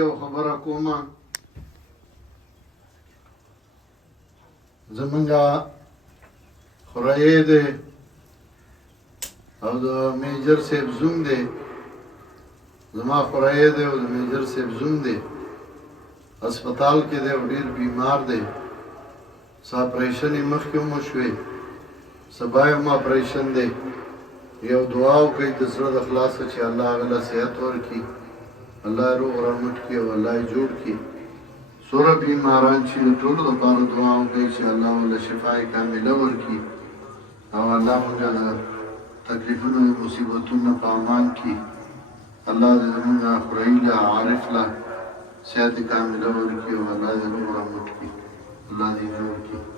یو خبره کومه زمونږه خورایې دی او د میجر صاحب زوم دی زما خورایې دی او د میجر صاحب زوم دی هسپتال کې دی او ډېر بیمار دی څه اپریشن یې مخکې هم وشوې سبا یې هم اپریشن دی یو دعا وکړئ د زړه د خلاصه چې الله هغه له صحت ورکړي الله یې روغ رمټ کړي او الله یې جوړ کړي څومره بیماران چې د ټولو لپاره دعا وکړئ چې الله ورله شفای کامله ورکړي او الله موږ د تکلیفونو مصیبتونو په امان کړي الله دې زموږ خورایي له عارف له صحت کامله ورکړي او الله دې روغ رمټ کړي الله دې جوړ کړي